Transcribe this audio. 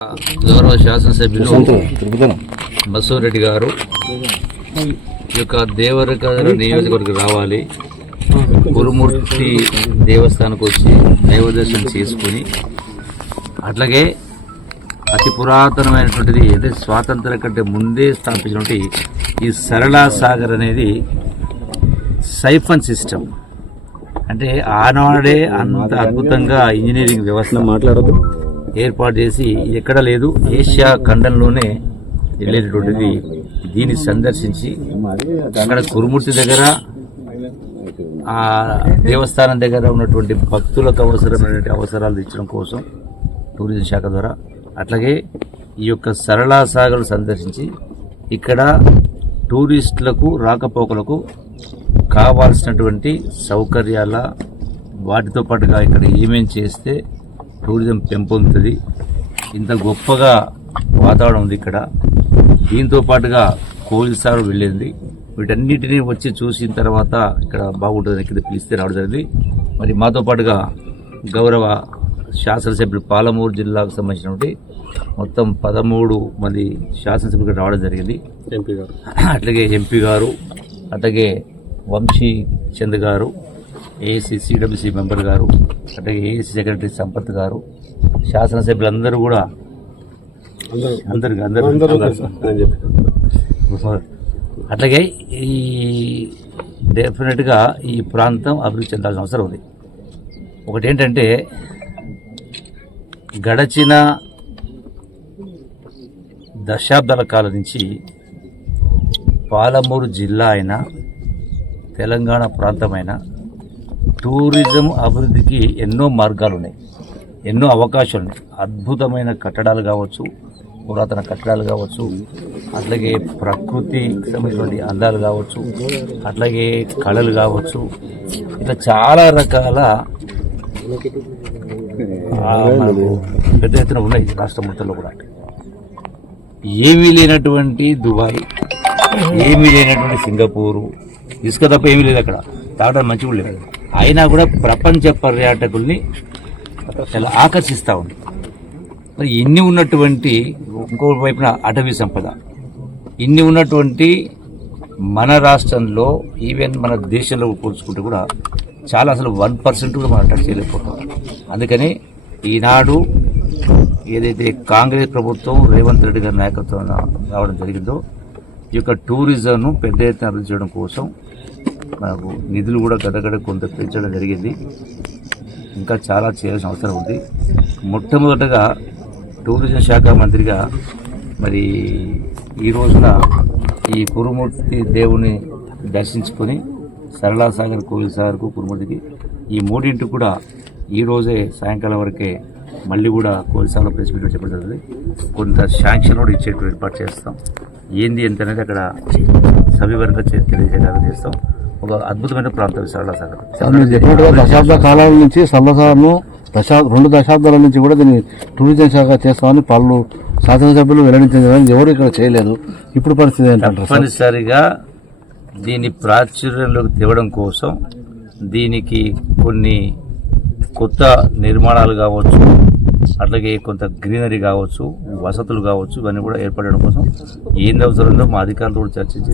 గౌరవ శాసనసభ్యులు బసవరెడ్డి గారు ఈ యొక్క దేవరకద్ర నియోజకవర్గం రావాలి, గురుమూర్తి దేవస్థానానికి వచ్చి దైవ దర్శనం చేసుకుని, అట్లాగే అతి పురాతనమైనటువంటిది అంటే స్వాతంత్రం కంటే ముందే స్థాపించినటువంటి ఈ సరళా సాగర్ అనేది సైఫన్ సిస్టమ్. అంటే ఆనాడే అంత అద్భుతంగా ఇంజనీరింగ్ వ్యవస్థ ఏర్పాటు చేసి ఎక్కడ లేదు, ఏషియా ఖండంలోనే వెళ్ళేటటువంటిది. దీన్ని సందర్శించి అక్కడ గురుమూర్తి దగ్గర ఆ దేవస్థానం దగ్గర ఉన్నటువంటి భక్తులకు అవసరమైనటువంటి అవసరాలు తీర్చడం కోసం టూరిజం శాఖ ద్వారా, అట్లాగే ఈ యొక్క సరళా సాగర్ సందర్శించి ఇక్కడ టూరిస్టులకు రాకపోకలకు కావాల్సినటువంటి సౌకర్యాల వాటితో పాటుగా ఇక్కడ ఏమేం చేస్తే టూరిజం పెంపొందుతుంది, ఇంత గొప్పగా వాతావరణం ఉంది ఇక్కడ, దీంతో పాటుగా కోయిల్సారు వెళ్ళింది, వీటన్నిటినీ వచ్చి చూసిన తర్వాత ఇక్కడ బాగుంటుంది ఇక్కడ పిలిస్తే రావడం జరిగింది. మరి మాతో పాటుగా గౌరవ శాసనసభ్యులు పాలమూరు జిల్లాకు సంబంధించినటువంటి మొత్తం 13 మంది శాసనసభ్యులు రావడం జరిగింది. అట్లాగే ఎంపీ గారు, అట్లాగే వంశీ చంద్ గారు, ఏఏసీ సిడబ్ల్యూసీ మెంబర్ గారు, అట్లాగే ఏఏసీ సెక్రటరీ సంపత్ గారు, శాసనసభ్యులందరూ కూడా అట్లాగే ఈ డెఫినెట్గా ఈ ప్రాంతం అభివృద్ధి చెందాల్సిన అవసరం ఉంది. ఒకటి ఏంటంటే గడచిన దశాబ్దాల కాలం నుంచి పాలమూరు జిల్లా అయినా తెలంగాణ ప్రాంతమైన టూరిజం అభివృద్ధికి ఎన్నో మార్గాలు ఉన్నాయి, ఎన్నో అవకాశాలు ఉన్నాయి. అద్భుతమైన కట్టడాలు కావచ్చు, పురాతన కట్టడాలు కావచ్చు, అట్లాగే ప్రకృతికి సంబంధించినటువంటి అందాలు కావచ్చు, అట్లాగే కళలు కావచ్చు, ఇట్లా చాలా రకాల పెద్ద ఎత్తున ఉన్నాయి రాష్ట్ర మొత్తంలో కూడా. ఏమీ లేనటువంటి దుబాయ్, ఏమీ లేనటువంటి సింగపూరు, ఇసుక తప్ప ఏమీ లేదు అక్కడ, తాగడం మంచిగా లేదు. అయినా కూడా ప్రపంచ పర్యాటకుల్ని చాలా ఆకర్షిస్తూ ఉంది. మరి ఇన్ని ఉన్నటువంటి, ఇంకో వైపున అటవీ సంపద, ఇన్ని ఉన్నటువంటి మన రాష్ట్రంలో, ఈవెన్ మన దేశంలో పోల్చుకుంటే కూడా చాలా అసలు 1% కూడా మనం టచ్ చేయలేకపోతాం. అందుకని ఈనాడు ఏదైతే కాంగ్రెస్ ప్రభుత్వం రేవంత్ రెడ్డి గారి నాయకత్వం రావడం జరిగిందో, ఈ యొక్క టూరిజంను పెద్ద ఎత్తున అభివృద్ధి చేయడం కోసం మనకు నిధులు కూడా గడగడ కొంత పెంచడం జరిగింది. ఇంకా చాలా చేయాల్సిన అవసరం ఉంది. మొట్టమొదటగా టూరిజం శాఖ మంత్రిగా మరి ఈ రోజున ఈ కురుమూర్తి దేవుని దర్శించుకొని సరళా సాగర్, కోయిల్సాగర్కు, కురుమూర్తికి ఈ మూడింటికి కూడా ఈ రోజే సాయంకాలం వరకే మళ్ళీ కూడా కోయిల్సాగర్లో ప్రెస్ మీట్లో చెప్పడం జరుగుతుంది. కొంత శాంక్షన్ కూడా ఇచ్చేటువంటి ఏర్పాటు చేస్తాం. ఏంది ఎంత అనేది అక్కడ సవివరంగా తెలియజేయడానికి చేస్తాం. ఒక అద్భుతమైన ప్రాంతం సరళా సాగర్. దశాబ్ద కాలాల నుంచి సరళా సాగర్ను 2 దశాబ్దాల నుంచి కూడా దీన్ని టూరిజం శాఖ చేస్తామని పలు శాసనసభ్యులు వెల్లడించారు. ఎవరు ఇక్కడ చేయలేదు. ఇప్పుడు పరిస్థితి ఏంటంటే తప్పనిసరిగా దీన్ని ప్రాచుర్యంలోకి తేవడం కోసం దీనికి కొన్ని కొత్త నిర్మాణాలు కావచ్చు, అట్లాగే కొంత గ్రీనరీ కావచ్చు, వసతులు కావచ్చు, ఇవన్నీ కూడా ఏర్పడడం కోసం ఏంది అవసరం ఉందో మా అధికారులతో చర్చించి